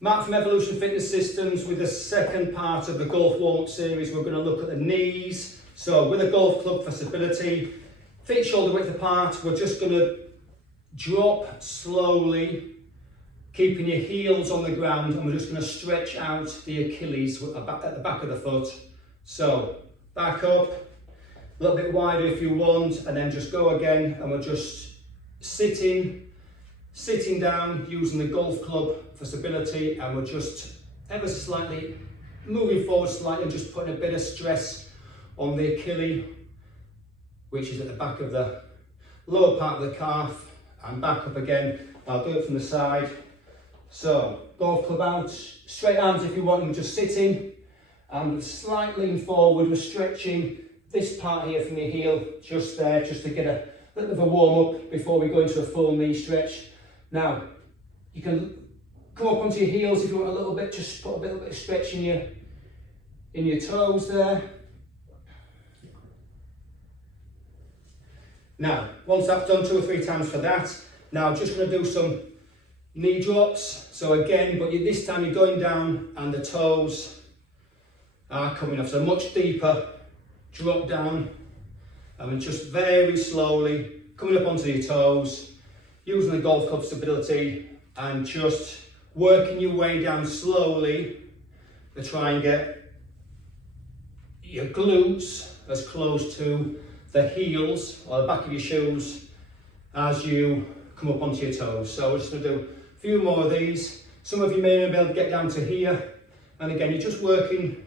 Mark from Evolution Fitness Systems with the second part of the golf warm-up series. We're going to look at the knees. So with a golf club for stability, feet shoulder width apart, we're just going to drop slowly, keeping your heels on the ground, and we're just going to stretch out the Achilles at the back of the foot. So back up, a little bit wider if you want, and then just go again, and we're just sitting down using the golf club for stability, and we're just ever so slightly moving forward slightly and just putting a bit of stress on the Achilles, which is at the back of the lower part of the calf, and back up again. I'll do it from the side. So golf club out, straight arms if you want, and just sitting and slight lean forward. We're stretching this part here from your heel, just there, just to get a little bit of a warm up before we go into a full knee stretch. Now, you can come up onto your heels if you want a little bit, just put a little bit of stretch in your toes there. Now, once I've done 2 or 3 times for that, now I'm just going to do some knee drops. So again, but this time you're going down and the toes are coming off. So much deeper drop down, and just very slowly coming up onto your toes, using the golf club stability, and just working your way down slowly to try and get your glutes as close to the heels or the back of your shoes as you come up onto your toes. So we're just going to do a few more of these. Some of you may not be able to get down to here, and again you're just working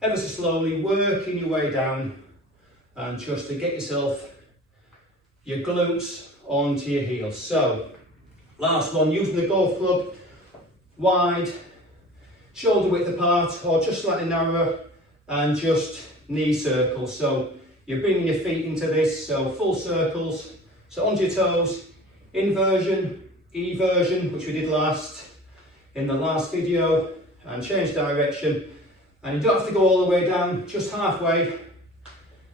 ever so slowly, working your way down, and just to get yourself your glutes onto your heels. So last one, using the golf club wide, shoulder width apart or just slightly narrower, and just knee circles. So you're bringing your feet into this, so full circles, so onto your toes, inversion, eversion, which we did in the last video, and change direction. And you don't have to go all the way down, just halfway,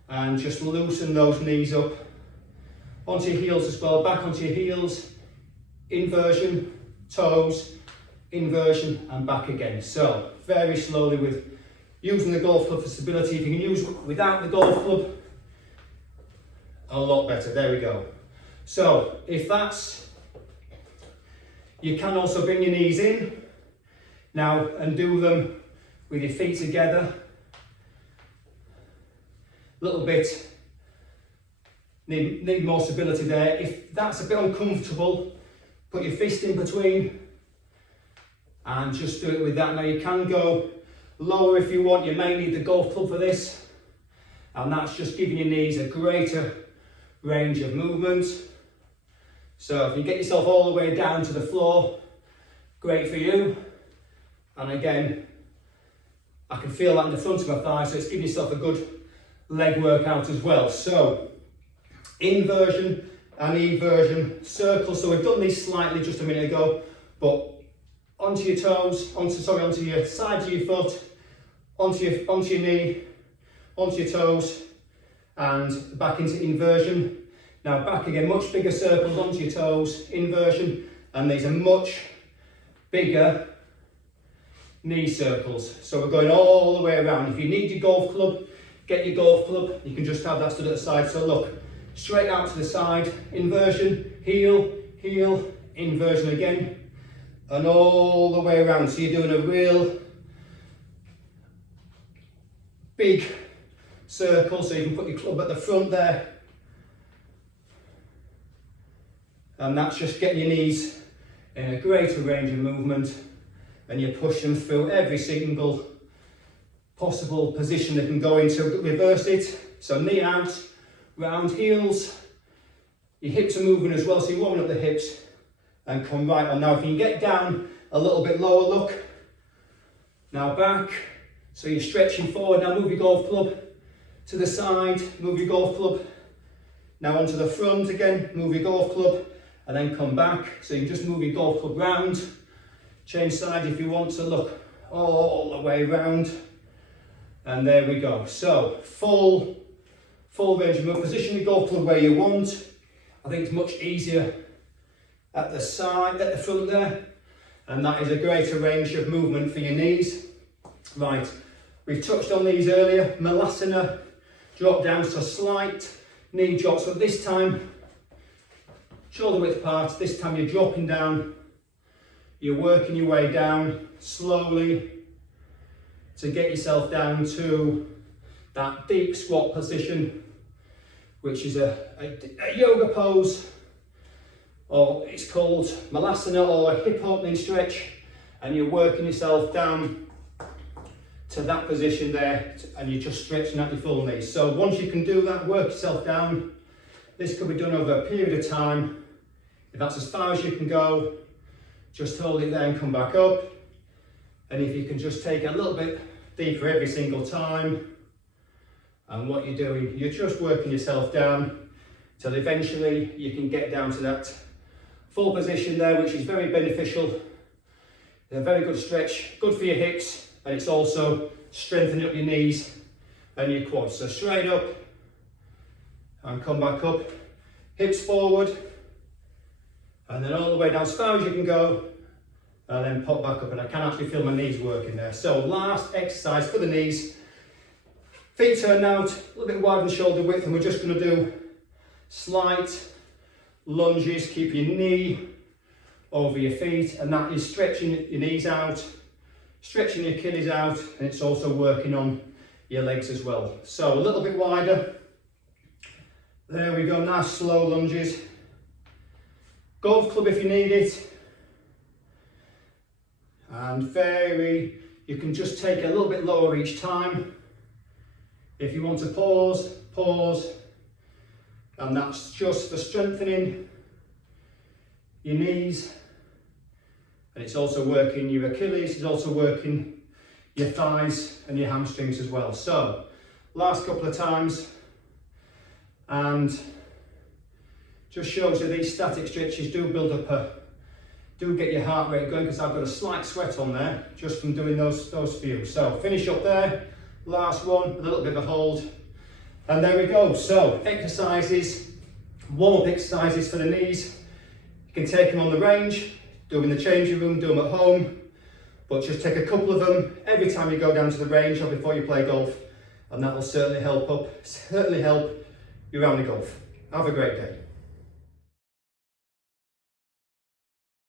and just loosen those knees up. Onto your heels as well, back onto your heels, inversion, toes, inversion, and back again. So very slowly with using the golf club for stability. If you can use without the golf club, a lot better. There we go. So if that's, you can also bring your knees in now and do them with your feet together. A little bit, need more stability there. If that's a bit uncomfortable, put your fist in between and just do it with that. Now you can go lower if you want. You may need the golf club for this, and that's just giving your knees a greater range of movement. So if you get yourself all the way down to the floor, great for you. And again, I can feel that in the front of my thigh, so it's giving yourself a good leg workout as well. So inversion and eversion, circle. So we've done these slightly just a minute ago, but onto your toes, onto your sides of your foot, onto your knee, onto your toes, and back into inversion. Now back again, much bigger circles onto your toes, inversion, and these are much bigger knee circles. So we're going all the way around. If you need your golf club, get your golf club. You can just have that stood at the side. So look, straight out to the side, inversion, heel, heel, inversion again, and all the way around. So you're doing a real big circle. So you can put your club at the front there, and that's just getting your knees in a greater range of movement, and you push them through every single possible position they can go into. Reverse it, so knee out, round heels, your hips are moving as well, so you're warming up the hips, and come right on. Now if you can get down a little bit lower, look, now back, so you're stretching forward. Now move your golf club to the side, move your golf club, now onto the front again, move your golf club, and then come back. So you just move your golf club round, change side if you want to, look, all the way round, and there we go. So full range of movement. Position your golf club where you want. I think it's much easier at the side, at the front there. and that is a greater range of movement for your knees. Right, we've touched on these earlier. Malasana, drop down, so slight knee drop. So this time, shoulder width apart, this time you're dropping down, you're working your way down slowly to get yourself down to that deep squat position, which is a yoga pose, or it's called Malasana, or a hip opening stretch, and you're working yourself down to that position there, and you're just stretching out your full knees. So once you can do that, work yourself down. This could be done over a period of time. If that's as far as you can go, just hold it there and come back up. And if you can just take it a little bit deeper every single time, and what you're doing, you're just working yourself down till eventually you can get down to that full position there, which is very beneficial. It's a very good stretch, good for your hips, and it's also strengthening up your knees and your quads. So straight up and come back up, hips forward, and then all the way down as far as you can go, and then pop back up. And I can actually feel my knees working there. So last exercise for the knees. Feet turned out, a little bit wider than shoulder width, and we're just going to do slight lunges. Keep your knee over your feet, and that is stretching your knees out, stretching your Achilles out, and it's also working on your legs as well. So a little bit wider. There we go, nice slow lunges. Golf club if you need it. And you can just take it a little bit lower each time. If you want to pause, pause. And that's just for strengthening your knees. And it's also working your Achilles, it's also working your thighs and your hamstrings as well. So, last couple of times. And just shows you these static stretches do build up do get your heart rate going, because I've got a slight sweat on there just from doing those few. So finish up there, last one, a little bit of a hold, and there we go. So exercises, warm-up exercises for the knees. You can take them on the range, do them in the changing room, do them at home, but just take a couple of them every time you go down to the range or before you play golf, and that will certainly help you around the golf. Have a great day.